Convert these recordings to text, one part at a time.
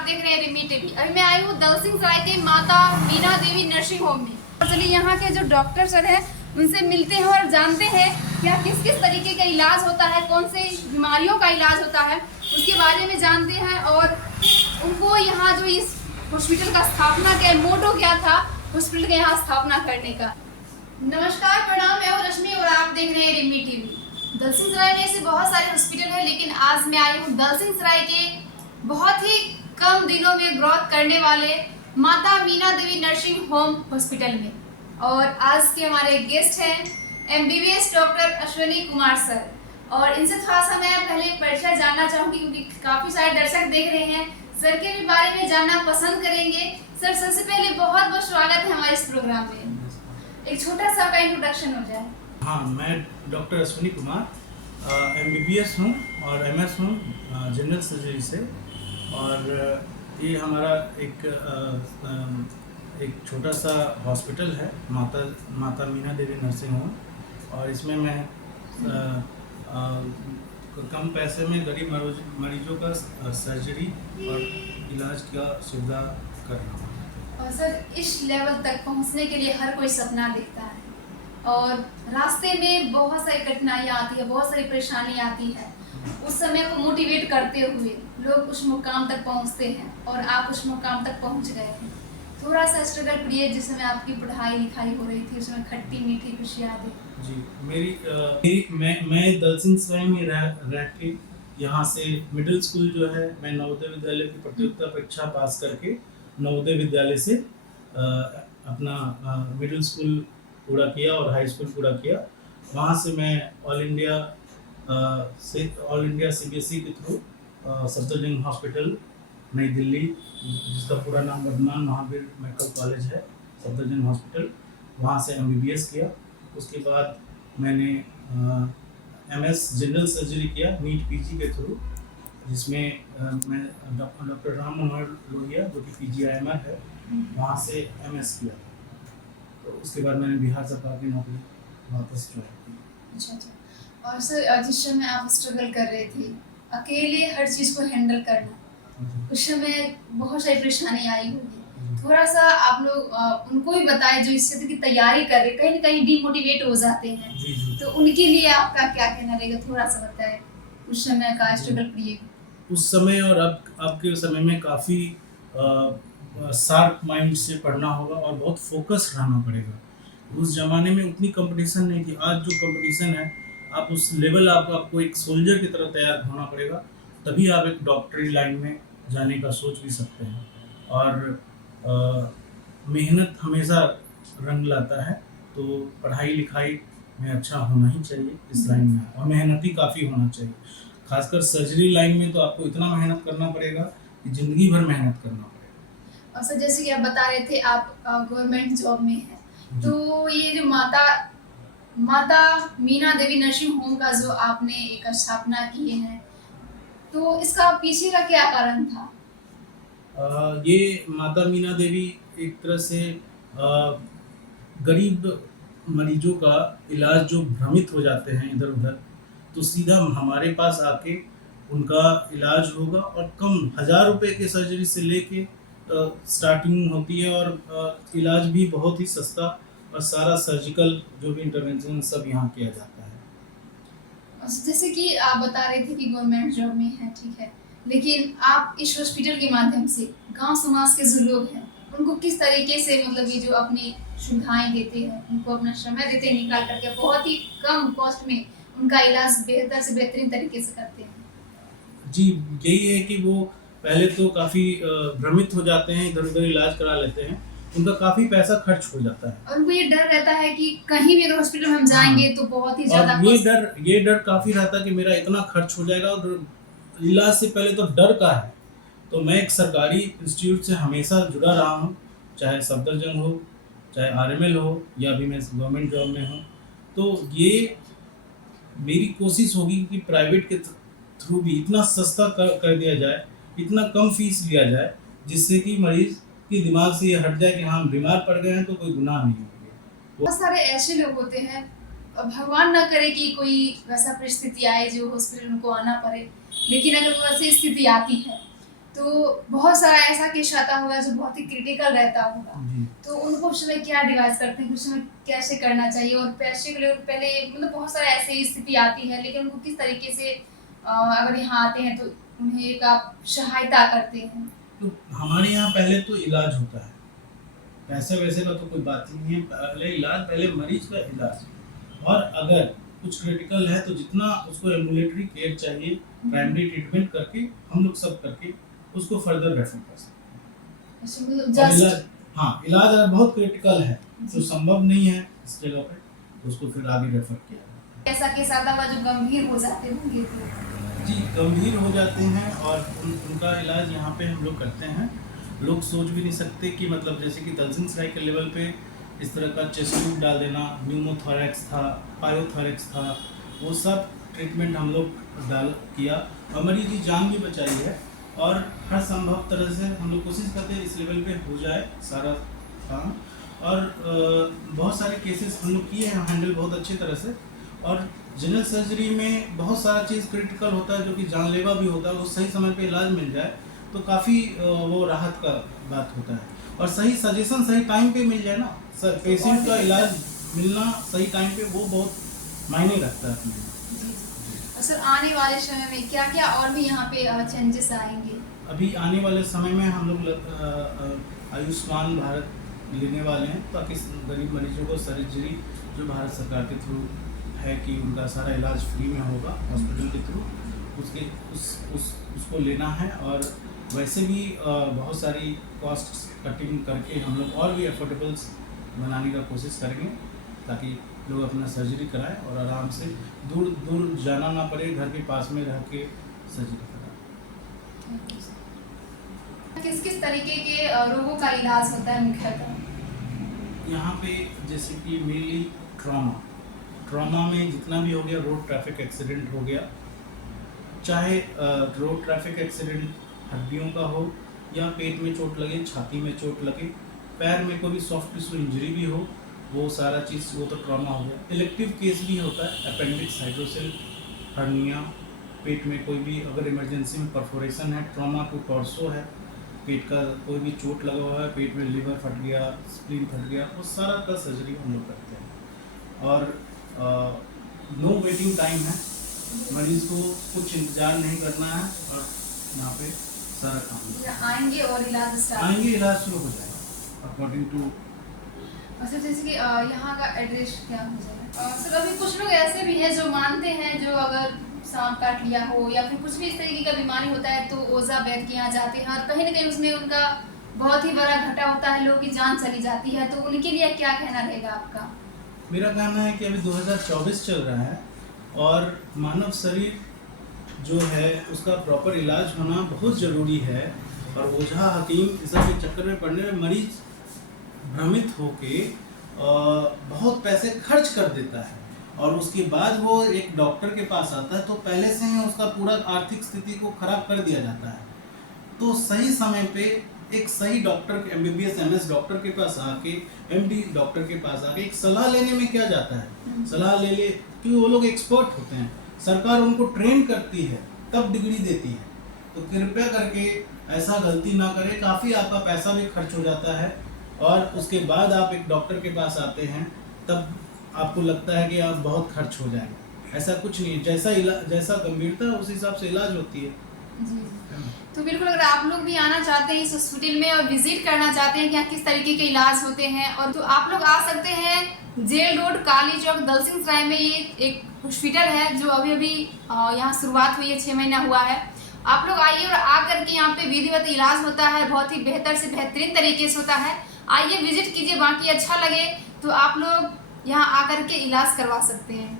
आप देख रहे हैं रिमी टीवी। अभी मैं आई हूँ दलसिंहसराय के माता मीना देवी नर्सिंग होम में। और चलिए यहाँ के जो डॉक्टर सर हैं उनसे मिलते हैं और जानते हैं क्या किस किस तरीके का इलाज होता है, कौन से बीमारियों का इलाज होता है, उसके बारे में जानते हैं। और उनको यहाँ जो इस हॉस्पिटल का स्थापना क्या, मोटो क्या था हॉस्पिटल के यहाँ स्थापना करने का। नमस्कार, प्रणाम, मैं हूँ रश्मि और आप देख रहे हैं रिमी टीवी। दलसिंहसराय में ऐसे बहुत सारे हॉस्पिटल है, लेकिन आज मैं आई हूँ दलसिंहसराय के बहुत ही कम दिनों में ग्रोथ करने वाले माता Meena Devi nursing home hospital में। और आज के हमारे गेस्ट हैं MBBS doctor Ashwini Kumar sir. और इनसे थोड़ा सा मैं पहले परिचय जानना चाहूँगी, क्योंकि काफ़ी सारे दर्शक देख रहे हैं, सर के भी बारे में जानना पसंद करेंगे। सर, सबसे पहले बहुत बहुत स्वागत है हमारे इस प्रोग्राम में। एक छोटा सा का इंट्रोडक्शन हो जाए। हाँ, मैं डॉक्टर अश्विनी कुमार MBBS हूँ और MS हूँ जनरल सर्जरी से। और ये हमारा एक छोटा सा हॉस्पिटल है, माता मीना देवी नर्सिंग होम। और इसमें मैं कम पैसे में गरीब मरीजों का सर्जरी और इलाज का सुविधा कर रहा हूँ। और सर, इस लेवल तक पहुंचने के लिए हर कोई सपना देखता है और रास्ते में बहुत सारी कठिनाइयाँ आती है, बहुत सारी परेशानी आती है। उस समय को मोटिवेट करते हुए लोग उस मुकाम तक पहुंचते हैं और आप उस मुकाम तक पहुंच गए हैं। थोड़ा सा स्ट्रगल पीरियड जिस समय आपकी पढ़ाई लिखाई हो रही थी, उसमें खट्टी मीठी कुछ यादें? जी, मैं दलसिंहसराय में रह के यहाँ से मिडिल स्कूल जो है, मैं नवोदय विद्यालय की प्रतियोगिता परीक्षा पास करके नवोदय विद्यालय से अपना मिडिल स्कूल पूरा किया और हाई स्कूल पूरा किया। वहाँ से मैं ऑल इंडिया CBSE के थ्रू सफदरजंग हॉस्पिटल नई दिल्ली, जिसका पूरा नाम वर्धमान महावीर मेडिकल कॉलेज है, सफदरजंग हॉस्पिटल, वहाँ से MBBS किया। उसके बाद मैंने MS जनरल सर्जरी किया नीट PG के थ्रू, जिसमें मैं डॉक्टर राम मनोहर लोहिया जो कि PGIMR है, वहाँ से MS किया। तो उसके बाद मैंने बिहार सरकार की नौकरी वापस ज्वाइन की। अच्छा। और सर, जिस समय आप स्ट्रगल कर रहे थे, अकेले हर चीज़ को हैंडल करना, उस समय बहुत सारी परेशानी आई होगी। थोड़ा सा आप लोग उनको भी बताएं जो इस क्षेत्र की तैयारी कर रहे, कहीं ना कहीं डिमोटिवेट हो जाते हैं। जी। तो उनके लिए आपका क्या कहना रहेगा, थोड़ा सा बताएं उस समय का स्ट्रगल पीरियड। उस समय और अब के समय में काफ़ी शार्प माइंड से पढ़ना होगा और बहुत फोकस रहना पड़ेगा। उस ज़माने में उतनी कंपटीशन नहीं थी। आज जो कंपटीशन है, आप उस लेवल आपको एक सोल्जर की तरह तैयार होना पड़ेगा, तभी आप एक डॉक्टरी लाइन में जाने का सोच भी सकते हैं। और मेहनत हमेशा रंग लाता है, तो पढ़ाई लिखाई में अच्छा होना ही चाहिए इस लाइन में, और मेहनती काफ़ी होना चाहिए। खासकर सर्जरी लाइन में तो आपको इतना मेहनत करना पड़ेगा कि ज़िंदगी भर मेहनत करना पड़ेगा। और सर, जैसे कि आप बता रहे थे आप गवर्नमेंट जॉब में हैं, तो ये जो माता मीना देवी नर्सिंग होम का जो आपने एक स्थापना की है, तो इसका पीछे का क्या कारण था? ये माता मीना देवी एक तरह से गरीब मरीजों का इलाज जो भ्रमित हो जाते हैं इधर उधर, तो सीधा हमारे पास आके उनका इलाज होगा। और कम 1000 रुपये के सर्जरी से लेके स्टार्टिंग होती है, और इलाज भी बहुत ही सस्ता, और सारा सर्जिकल जो भी इंटरवेंशन सब यहाँ किया जाता है। जैसे कि आप बता रहे थे कि गवर्नमेंट जॉब में है, ठीक है, लेकिन आप इस हॉस्पिटल के माध्यम से गांव समाज के जो लोग हैं उनको किस तरीके से, मतलब ये जो अपनी सुविधाएं देते हैं, उनको अपना समय देते हैं निकाल करके, बहुत ही कम कॉस्ट में उनका इलाज बेहतर से बेहतरीन तरीके से करते हैं। जी, यही है कि वो पहले तो काफ़ी भ्रमित हो जाते हैं, इधर उधर इलाज करा लेते हैं, उनका काफ़ी पैसा खर्च हो जाता है। और उनको ये डर रहता है कि कहीं भी अगर हॉस्पिटल में हम जाएंगे तो बहुत ही ज़्यादा, और ये डर काफ़ी रहता है कि मेरा इतना खर्च हो जाएगा। और इलाज से पहले तो डर का है। तो मैं एक सरकारी इंस्टीट्यूट से हमेशा जुड़ा रहा हूँ, चाहे सफदरजंग हो, चाहे RML हो, या भी मैं गवर्नमेंट जॉब में हूँ। तो ये मेरी कोशिश होगी कि प्राइवेट के थ्रू भी इतना सस्ता कर दिया जाए, इतना कम फीस लिया जाए, जिससे कि मरीज के दिमाग से ये हट जाए कि हाँ, बीमार पड़ गए हैं तो कोई गुनाह नहीं है। बहुत सारे ऐसे लोग होते हैं, भगवान ना करे कि कोई वैसा परिस्थिति आए जो हॉस्पिटल उनको आना पड़े, लेकिन अगर वो ऐसी स्थिति आती है तो बहुत सारा ऐसा केस आता होगा जो बहुत ही क्रिटिकल रहता होगा, जी। तो उनको उस समय क्या एडवाइस करते हैं कि उस समय कैसे करना चाहिए, और पैसे के लिए पहले मतलब बहुत सारा ऐसी स्थिति आती है, लेकिन उनको किस तरीके से अगर यहाँ आते हैं तो उन्हें एक आप सहायता करते हैं? तो हमारे यहाँ पहले तो इलाज होता है, पैसे वैसे का तो कोई बात ही नहीं है, पहले इलाज, पहले मरीज का इलाज। और अगर कुछ क्रिटिकल है तो जितना उसको एम्बुलेटरी केयर चाहिए, प्राइमरी ट्रीटमेंट करके हम लोग सब करके उसको फर्दर रेफर कर सकते हैं। अच्छा, मतलब और जस्ट इलाज, हाँ, इलाज अगर बहुत क्रिटिकल है जो संभव नहीं है इस जगह पे, तो उसको फिर आगे रेफर किया जाता है। ऐसा केस आता हुआ जो गंभीर हो जाते होंगे तो? जी, गंभीर हो जाते हैं और उनका इलाज यहाँ पे हम लोग करते हैं। लोग सोच भी नहीं सकते कि मतलब जैसे कि दलसिंहसराय के लेवल पे इस तरह का चेस्ट ट्यूब डाल देना, न्यूमोथोरैक्स था, पायोथोरैक्स था, वो सब ट्रीटमेंट हम लोग किया और मरीज की जान भी बचाई है। और हर संभव तरह से हम लोग कोशिश करते हैं इस लेवल पे हो जाए सारा काम। और बहुत सारे केसेस हम लोग किए हैं हैंडल बहुत अच्छी तरह से। और जनरल सर्जरी में बहुत सारा चीज़ क्रिटिकल होता है जो कि जानलेवा भी होता है, वो सही समय पे इलाज मिल जाए तो काफ़ी वो राहत का बात होता है। और सही सजेशन सही टाइम पे मिल जाए ना, पेशेंट का इलाज मिलना सही टाइम पे, वो बहुत मायने रखता है अपने। सर, आने वाले समय में क्या क्या और भी यहाँ पे चेंजेस आएंगे? अभी आने वाले समय में हम लोग आयुष्मान भारत लेने वाले हैं ताकि गरीब मरीजों को सर्जरी जो भारत सरकार के थ्रू है कि उनका सारा इलाज फ्री में होगा हॉस्पिटल के थ्रू, उसको लेना है। और वैसे भी बहुत सारी कॉस्ट कटिंग करके हम लोग और भी अफोर्डेबल्स बनाने का कोशिश करेंगे ताकि लोग अपना सर्जरी कराएं और आराम से दूर दूर जाना ना पड़े, घर के पास में रह के सर्जरी कराएं। किस किस तरीके के रोगों का इलाज होता है मुख्यतः? यहाँ पे जैसे कि मेनली ट्रॉमा में जितना भी हो गया, रोड ट्रैफिक एक्सीडेंट हो गया, चाहे रोड ट्रैफिक एक्सीडेंट हड्डियों का हो या पेट में चोट लगे, छाती में चोट लगे, पैर में कोई भी सॉफ्ट टिश्यू इंजरी भी हो, वो सारा चीज़ वो तो ट्रॉमा हो गया। इलेक्टिव केस भी होता है, अपेंडिक्स, हाइड्रोसेल, हर्निया, पेट में कोई भी अगर इमरजेंसी में परफोरेशन है, ट्रॉमा टू टॉर्सो है, पेट का कोई भी चोट लगा हुआ है, पेट में लिवर फट गया, स्प्लीन फट गया, वो सारा का सर्जरी हम लोग करते हैं। और नो वेटिंग टाइम है, मरीज को कुछ इंतजार नहीं करना है और यहाँ पे सारा काम आएंगे और इलाज स्टार्ट आएंगे, इलाज शुरू हो जाएगा अकॉर्डिंग टू। अच्छा, जैसे कि यहाँ का एड्रेस क्या हो जाएगा? सर, अभी कुछ लोग ऐसे भी हैं जो मानते हैं, जो अगर सांप काट लिया हो या फिर कुछ भी इस तरीके का बीमारी होता है तो ओझा वैद्य के यहाँ जाते हैं और कहीं ना कहीं उसमें उनका बहुत ही बड़ा घाटा होता है, लोगों की जान चली जाती है, तो उनके लिए क्या कहना रहेगा आपका? मेरा कहना है कि अभी 2024 चल रहा है और मानव शरीर जो है उसका प्रॉपर इलाज होना बहुत ज़रूरी है। और ओझा हकीम इस सब के चक्कर में पड़ने में मरीज भ्रमित होके बहुत पैसे खर्च कर देता है और उसके बाद वो एक डॉक्टर के पास आता है तो पहले से ही उसका पूरा आर्थिक स्थिति को खराब कर दिया जाता है। तो सही समय पे एक सही डॉक्टर, MBBS MS डॉक्टर के पास आके, MD डॉक्टर के पास आके एक सलाह लेने में क्या जाता है, सलाह ले क्योंकि वो लोग एक्सपर्ट होते हैं, सरकार उनको ट्रेन करती है तब डिग्री देती है। तो कृपया करके ऐसा गलती ना करें, काफ़ी आपका पैसा भी खर्च हो जाता है और उसके बाद आप एक डॉक्टर के पास आते हैं तब आपको लगता है कि आप बहुत खर्च हो जाएगा। ऐसा कुछ नहीं है, जैसा गंभीरता उस हिसाब से इलाज होती है। जी। तो बिल्कुल, अगर आप लोग भी आना चाहते हैं इस हॉस्पिटल में और विजिट करना चाहते हैं कि यहाँ किस तरीके के इलाज होते हैं, और तो आप लोग आ सकते हैं जेल रोड, काली चौक, दलसिंहसराय में। ये एक हॉस्पिटल है जो अभी अभी यहाँ शुरुआत हुई है, 6 महीना हुआ है। आप लोग आइए और आकर के यहाँ पे विधिवत इलाज होता है, बहुत ही बेहतर से बेहतरीन तरीके से होता है। आइए, विजिट कीजिए, बाकी अच्छा लगे तो आप लोग यहाँ आकर के इलाज करवा सकते हैं।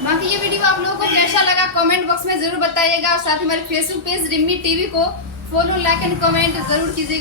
बाकी ये वीडियो आप लोगों को कैसा लगा कमेंट बॉक्स में ज़रूर बताइएगा और साथ ही हमारे फेसबुक पेज रिम्मी टीवी को फॉलो, लाइक एंड कमेंट ज़रूर कीजिएगा।